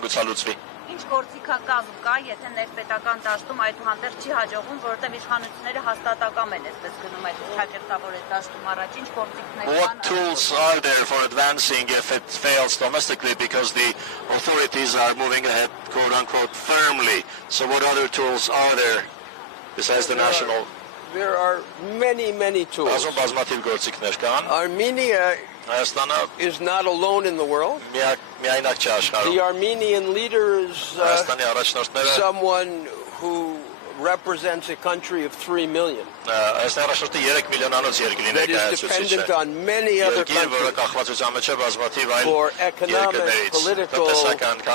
հանգուցալուծվի։ Ինչ գործիքակազմ կա, եթե ներպետական դաշտում այդուհանդերձ չի հաջողվում, որովհետև իշխանությունները հաստատակամ են այսպես գնում այդ չաճերտավոր այդ դաշտում առաջ, ինչ գործիքներ կան։ What tools are there for advancing if it fails domestically because the authorities are moving ahead, quote unquote, firmly? So what other tools are there besides the national? There are many tools. Armenia is not alone in the world. The Armenian leader is someone who represents a country of 3 million that is dependent on many other countries for economic, political,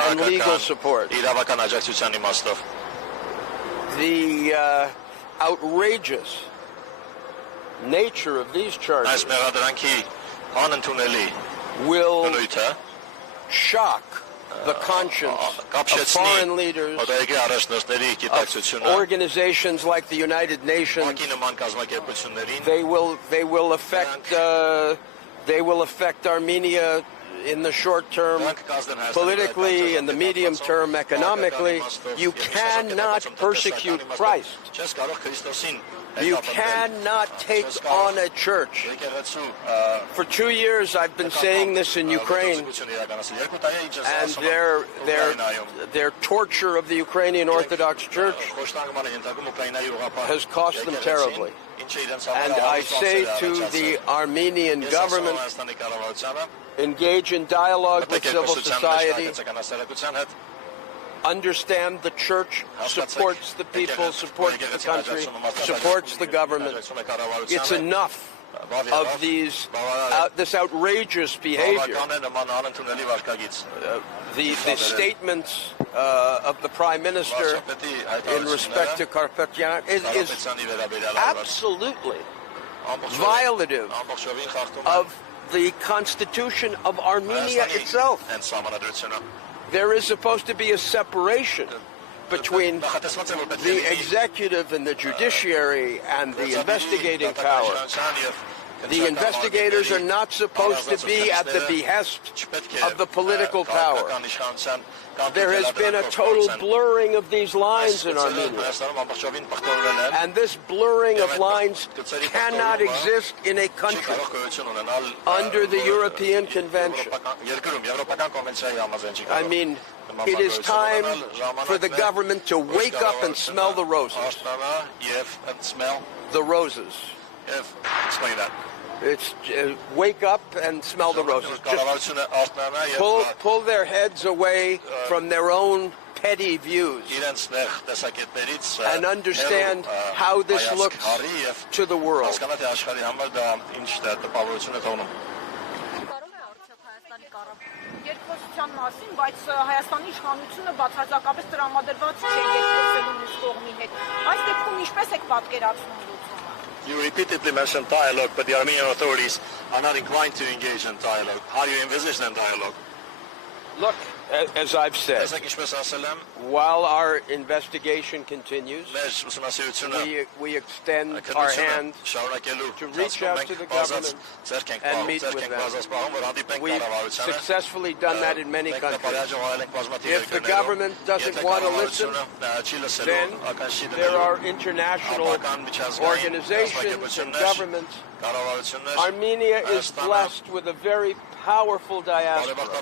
and legal support. The outrageous nature of these charges will shock the conscience of foreign leaders, of organizations like the United Nations. They will affect Armenia in the short term, politically, in the medium term, economically. You cannot persecute Christ. You cannot take on a church. For 2 years I've been saying this in Ukraine, and their torture of the Ukrainian Orthodox Church has cost them terribly. And I say to the Armenian government, engage in dialogue with civil society, understand the church supports the people, supports the country, supports the government. It's enough of this outrageous behavior. The statements of the Prime Minister in respect to Karapetyan is absolutely violative of the Constitution of Armenia itself. There is supposed to be a separation between the executive and the judiciary and the investigating power. The investigators are not supposed to be at the behest of the political power. There has been a total blurring of these lines in Armenia. And this blurring of lines cannot exist in a country under the European Convention. I mean, it is time for the government to wake up and smell the roses. The roses. Explain that. It's wake up and smell the roses. Just pull their heads away from their own petty views and understand how this looks to the world. Երկխոսության մասին, բայց Հայաստանի իշխանությունը բացարձակապես տրամադրված չէ երկխոսելու մյուս կողմի հետ։ Այս դեպքում ինչպես եք պատկերացնում լուծումը։ You repeatedly mentioned dialogue, but the Armenian authorities are not inclined to engage in dialogue. How do you envisage that dialogue? Look, as I've said, while our investigation continues, we extend our hand to reach out to the government and meet with them. We've successfully done that in many countries. If the government doesn't want to listen, then there are international organizations and governments. Armenia is blessed with a very powerful diaspora,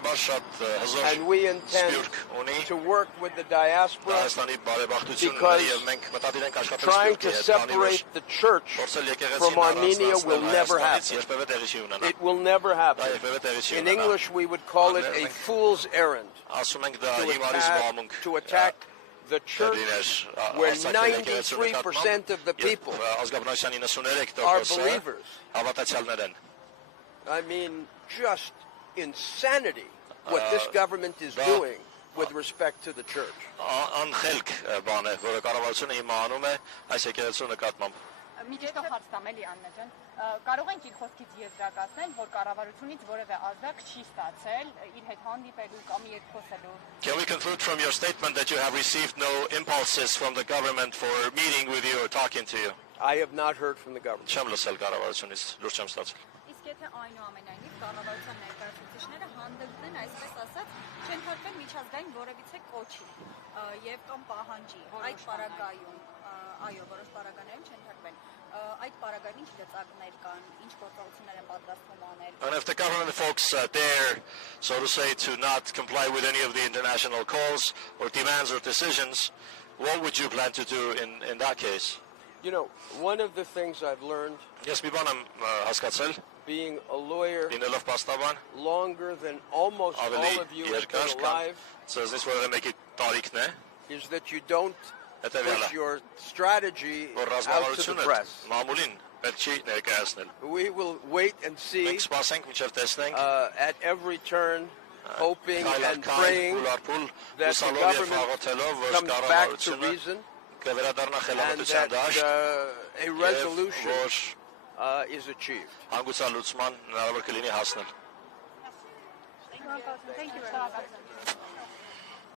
and we intend to work with the diaspora because trying to separate the church from Armenia will never happen. It will never happen. In English, we would call it a fool's errand to attack the church where 93% of the people are believers. I mean, just insanity what this government is doing with respect to the church. Միջև հարց տամ էլի Աննա ջան, կարող ենք իր խոսքից եզրակացնել, որ կառավարությունից որևէ ազդակ չի ստացել իր հետ հանդիպելու կամ երկխոսելու։ Can we conclude from your statement that you have received no impulses from the government for meeting with you or talking to you? I have not heard from the government. Չեմ լսել կառավարությունից, լուրջ չեմ ստացել։ Իսկ եթե այնուամենայնիվ կառավարության ներկայացուցիչ բնակիչները հանդգնեն, այսպես ասած, չընդհատվեն միջազգային որևիցե կոչի եւ կամ պահանջի այդ պարագայում, այո, որոշ պարագաներում չընդհատվեն այդ պարագայում ինչ լծակներ կան, ինչ գործողություններ են պատրաստվում անել. And if the government folks dare, so to say, to not comply with any of the international calls or demands or decisions, what would you plan to do in that case? You know, one of the things I've learned being a lawyer longer than almost all of you have been alive is that you don't push your strategy out to the press. We will wait and see at every turn, hoping and praying that the government comes back to reason and that a resolution is achieved. Thank you very much.